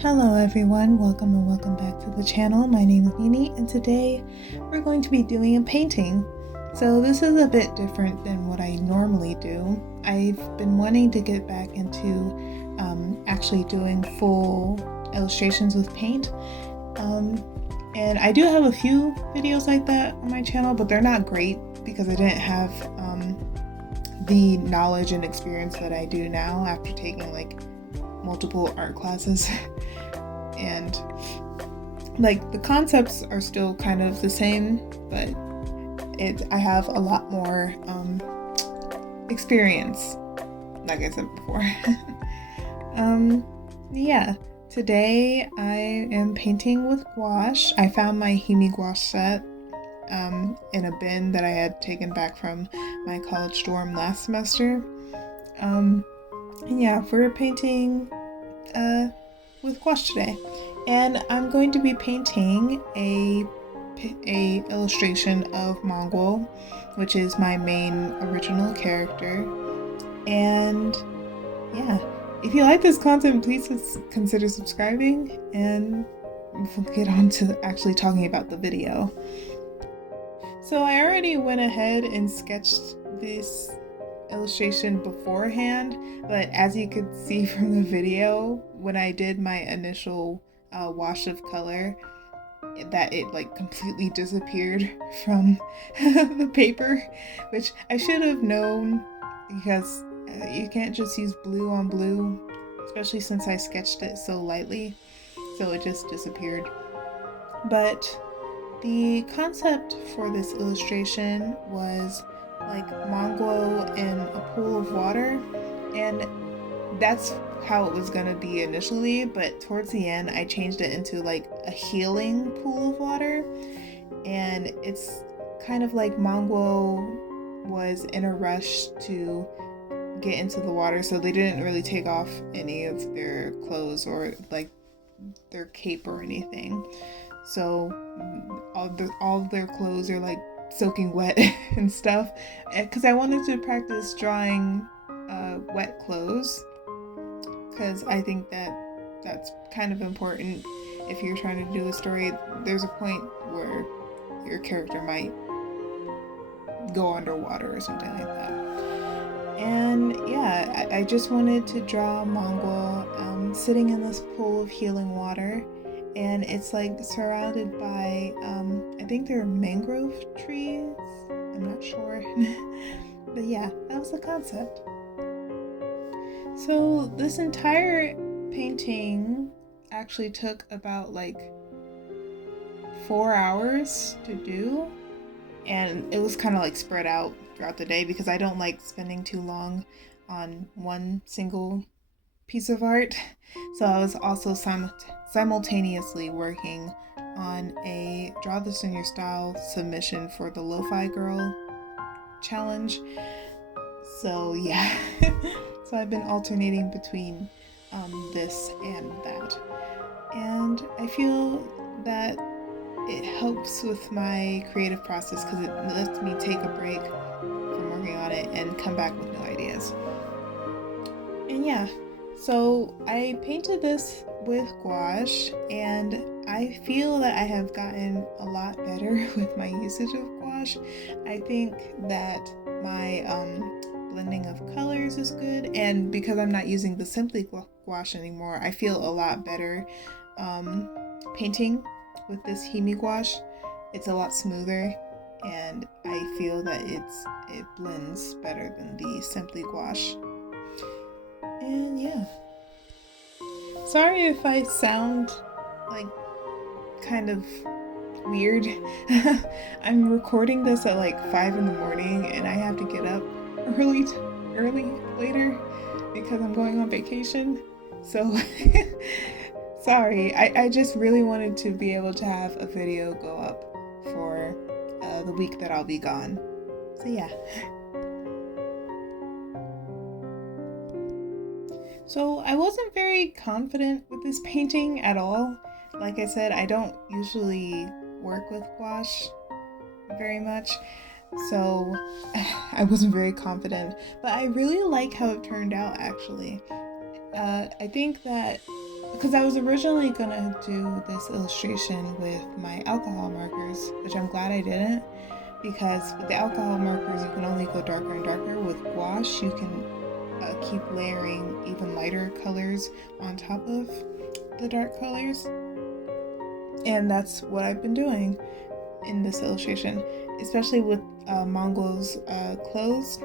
Hello everyone, welcome and welcome back to the channel. My name is Nini and today we're going to be doing a painting. So this is a bit different than what I normally do. I've been wanting to get back into actually doing full illustrations with paint. And I do have a few videos like that on my channel, but they're not great because I didn't have the knowledge and experience that I do now after taking like multiple art classes. And like the concepts are still kind of the same, but I have a lot more experience, like I said before. Yeah, today I am painting with gouache. I found my Himi gouache set in a bin that I had taken back from my college dorm last semester. And yeah, we're painting with gouache today, and I'm going to be painting a illustration of Mongol, which is my main original character. And yeah, if you like this content, please consider subscribing, and we'll get on to actually talking about the video. So I already went ahead and sketched this illustration beforehand, but as you could see from the video, when I did my initial wash of color, that it like completely disappeared from the paper, which I should have known because you can't just use blue on blue, especially since I sketched it so lightly, so it just disappeared. But the concept for this illustration was like Mongo in a pool of water, and that's how it was gonna be initially, but towards the end I changed it into like a healing pool of water, and it's kind of like Mongo was in a rush to get into the water, so they didn't really take off any of their clothes or like their cape or anything, so all of their clothes are like soaking wet and stuff, because I wanted to practice drawing wet clothes, because I think that's kind of important if you're trying to do a story. There's a point where your character might go underwater or something like that. And yeah, I just wanted to draw Mongol sitting in this pool of healing water, and it's like surrounded by I think they're mangrove trees, I'm not sure. But yeah, that was the concept. So this entire painting actually took about like 4 hours to do, and it was kind of like spread out throughout the day because I don't like spending too long on one single piece of art. So I was also simultaneously working on a Draw This in Your Style submission for the Lofi Girl challenge. So yeah, so I've been alternating between this and that, and I feel that it helps with my creative process because it lets me take a break from working on it and come back with new ideas. And yeah, so I painted this with gouache, and I feel that I have gotten a lot better with my usage of gouache. I think that my blending of colors is good, and because I'm not using the Simply gouache anymore, I feel a lot better painting with this Himi gouache. It's a lot smoother, and I feel that it blends better than the Simply gouache. And yeah, sorry if I sound like kind of weird. I'm recording this at like 5 in the morning, and I have to get up early later because I'm going on vacation. So sorry, I just really wanted to be able to have a video go up for the week that I'll be gone. So yeah. So I wasn't very confident with this painting at all. Like I said, I don't usually work with gouache very much, so I wasn't very confident, but I really like how it turned out actually. I think that because I was originally gonna do this illustration with my alcohol markers, which I'm glad I didn't, because with the alcohol markers you can only go darker and darker. With gouache you can keep layering even lighter colors on top of the dark colors, and that's what I've been doing in this illustration, especially with Mongo's clothes.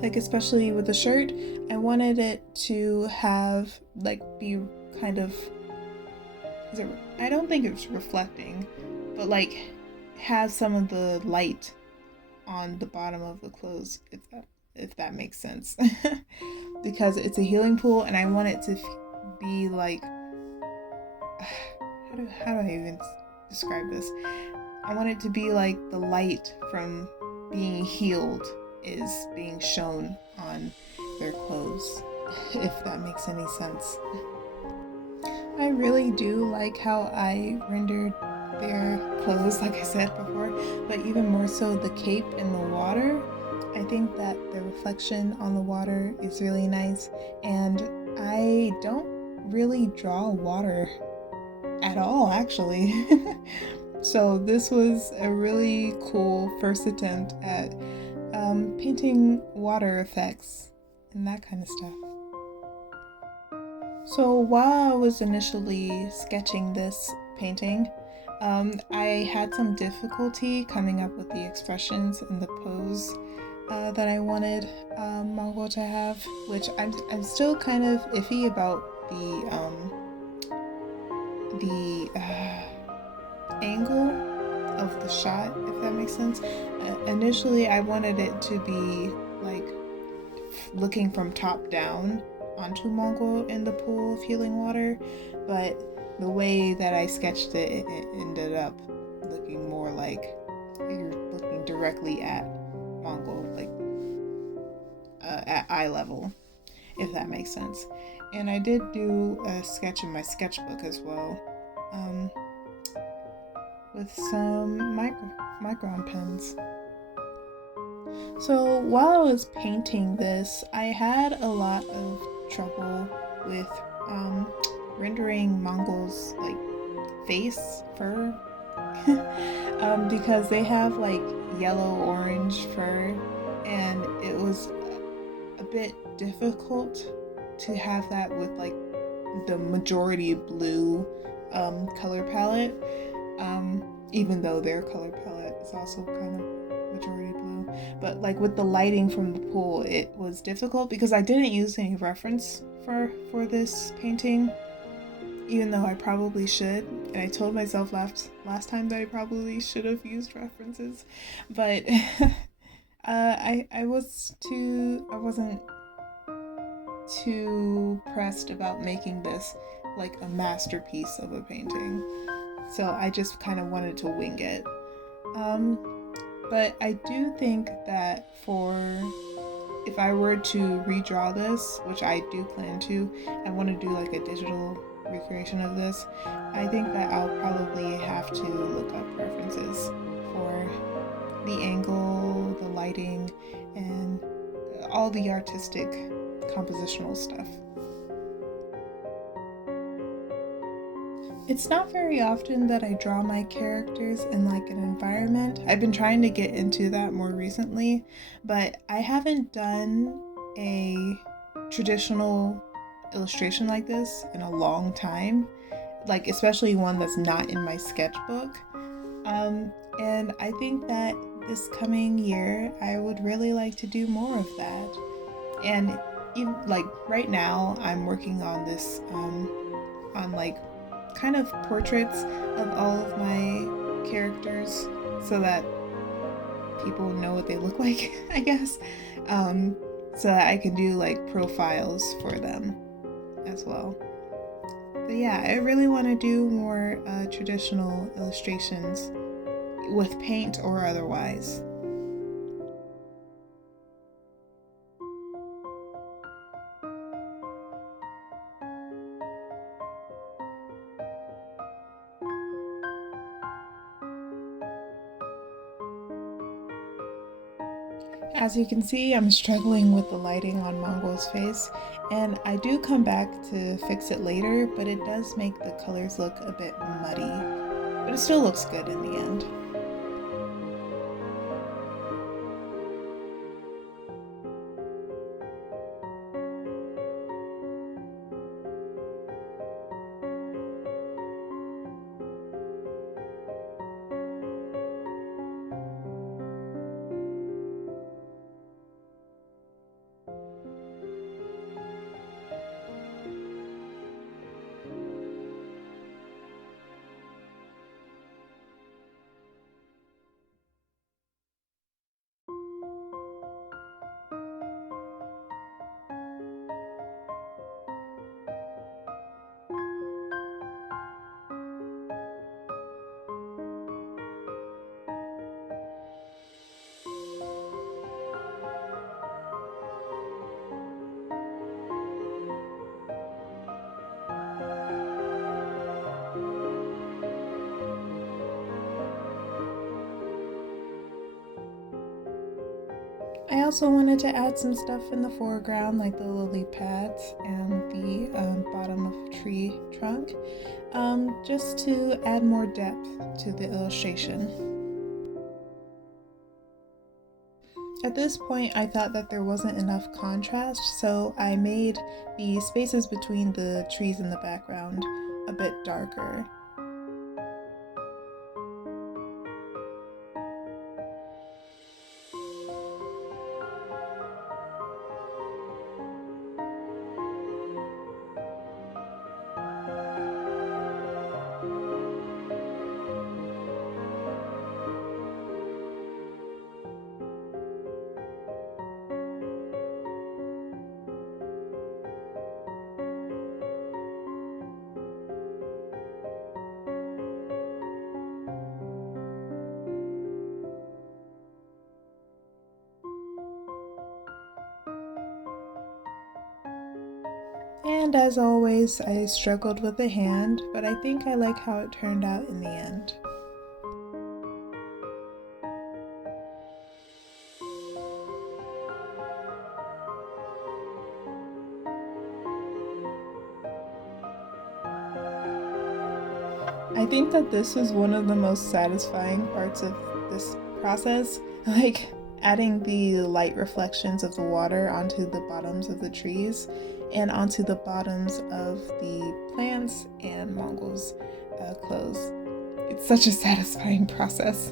Like, especially with the shirt, I wanted it to have, like, be kind of, I don't think it's reflecting, but like have some of the light on the bottom of the clothes, if that makes sense. Because it's a healing pool, and I want it to be like, how do I even describe this? I want it to be like the light from being healed is being shown on their clothes, if that makes any sense. I really do like how I rendered their clothes, like I said before, but even more so the cape in the water. I think that the reflection on the water is really nice, and I don't really draw water at all, actually. So this was a really cool first attempt at painting water effects and that kind of stuff. So while I was initially sketching this painting, I had some difficulty coming up with the expressions and the pose that I wanted Mongo to have, which I'm still kind of iffy about the angle of the shot, if that makes sense. Initially, I wanted it to be like looking from top down onto Mongo in the pool of healing water, but the way that I sketched it, it ended up looking more like you're looking directly at Mongo, like at eye level, if that makes sense. And I did do a sketch in my sketchbook as well, with some micron pens. So while I was painting this, I had a lot of trouble with rendering Mongo's like face, fur, because they have like yellow-orange fur, and it was a bit difficult to have that with like the majority blue color palette, even though their color palette is also kind of majority blue. But like with the lighting from the pool, it was difficult because I didn't use any reference for this painting, even though I probably should. And I told myself last time that I probably should have used references, but I wasn't too pressed about making this like a masterpiece of a painting, so I just kind of wanted to wing it. But I do think that if I were to redraw this, which I do plan to, I want to do like a digital recreation of this, I think that I'll probably have to look up references for the angle, the lighting, and all the artistic compositional stuff. It's not very often that I draw my characters in like an environment. I've been trying to get into that more recently, but I haven't done a traditional illustration like this in a long time, like especially one that's not in my sketchbook. And I think that this coming year I would really like to do more of that. And even like right now I'm working on this on like kind of portraits of all of my characters so that people know what they look like, I guess, so that I can do like profiles for them as well. But yeah, I really want to do more traditional illustrations with paint or otherwise. As you can see, I'm struggling with the lighting on Mongo's face, and I do come back to fix it later, but it does make the colors look a bit muddy, but it still looks good in the end. I also wanted to add some stuff in the foreground, like the lily pads and the bottom of tree trunk, just to add more depth to the illustration. At this point, I thought that there wasn't enough contrast, so I made the spaces between the trees in the background a bit darker. And as always, I struggled with the hand, but I think I like how it turned out in the end. I think that this was one of the most satisfying parts of this process, like adding the light reflections of the water onto the bottoms of the trees and onto the bottoms of the plants and Mongol's clothes. It's such a satisfying process.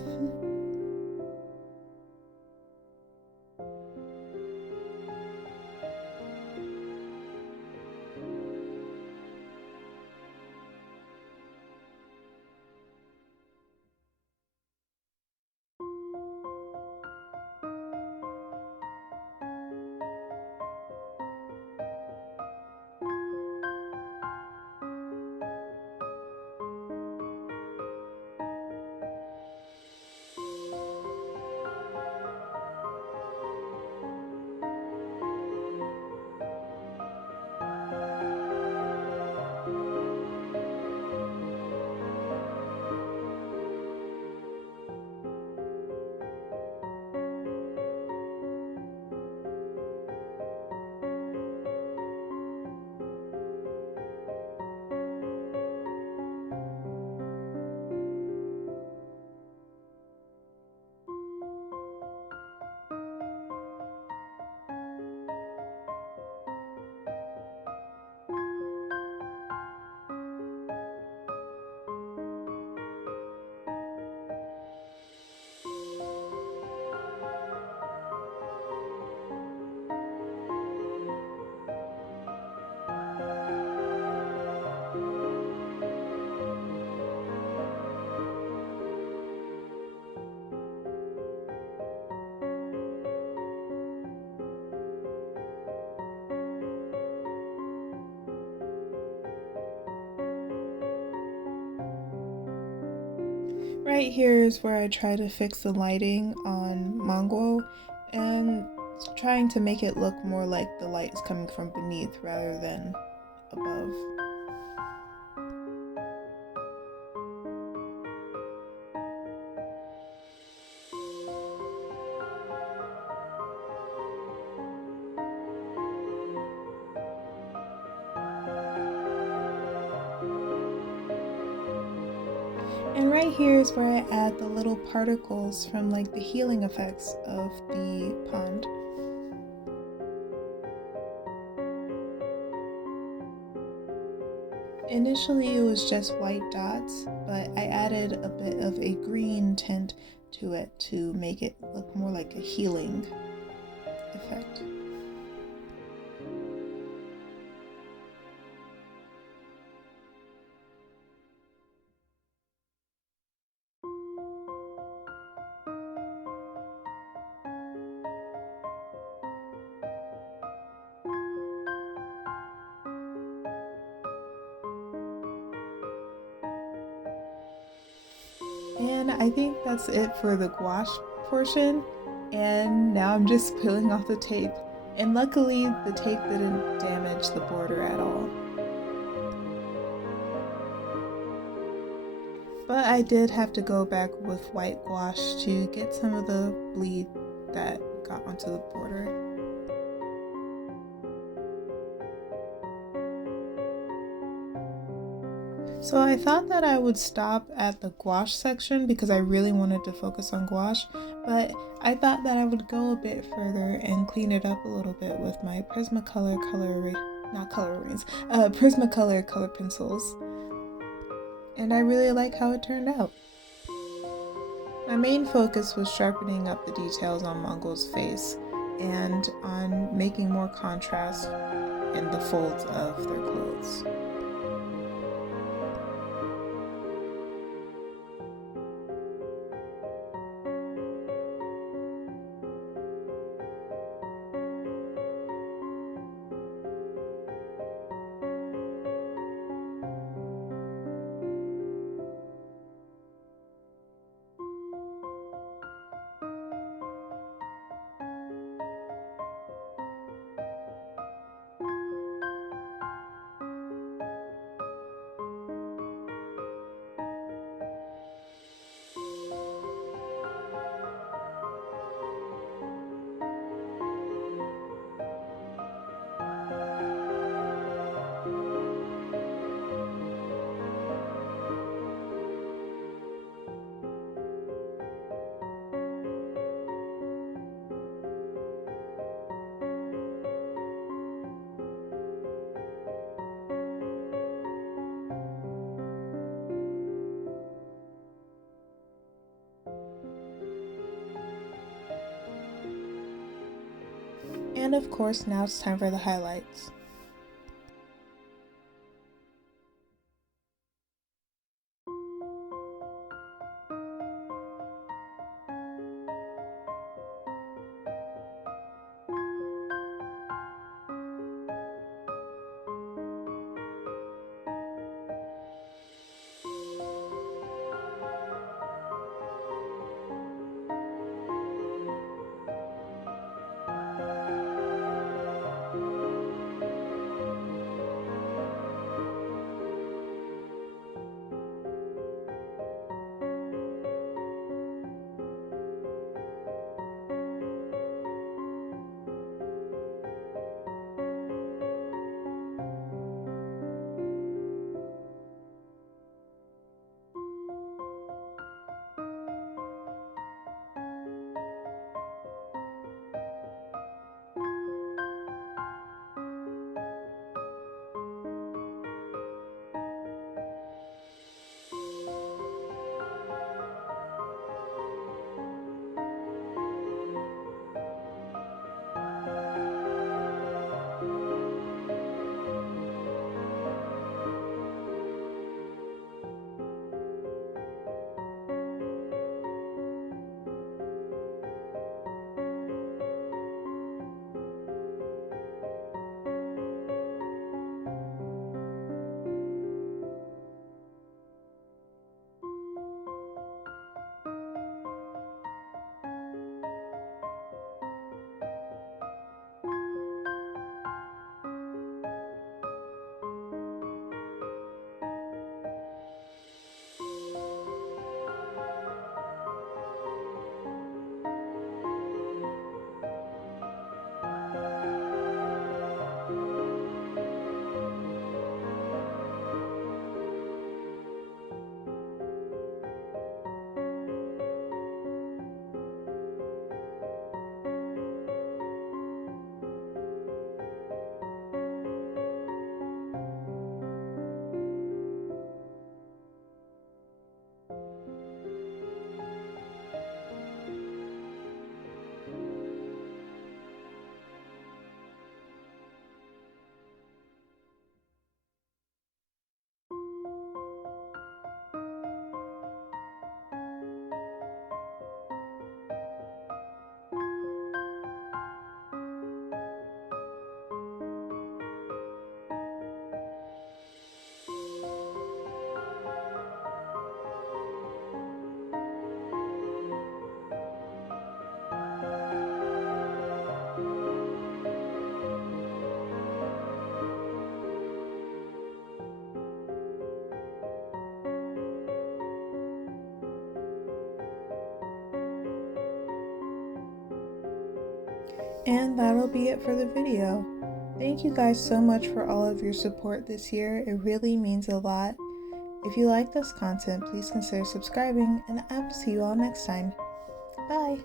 Right here is where I try to fix the lighting on Mongo and trying to make it look more like the light is coming from beneath rather than above. right here is where I add the little particles from like the healing effects of the pond. Initially it was just white dots, but I added a bit of a green tint to it to make it look more like a healing effect. And I think that's it for the gouache portion. And now I'm just peeling off the tape. And luckily the tape didn't damage the border at all. But I did have to go back with white gouache to get some of the bleed that got onto the border. So I thought that I would stop at the gouache section because I really wanted to focus on gouache, but I thought that I would go a bit further and clean it up a little bit with my Prismacolor Prismacolor color pencils. And I really like how it turned out. My main focus was sharpening up the details on Mongol's face and on making more contrast in the folds of their clothes. And of course, now it's time for the highlights. And that'll be it for the video. Thank you guys so much for all of your support this year. It really means a lot. If you like this content, please consider subscribing, and I will see you all next time. Bye!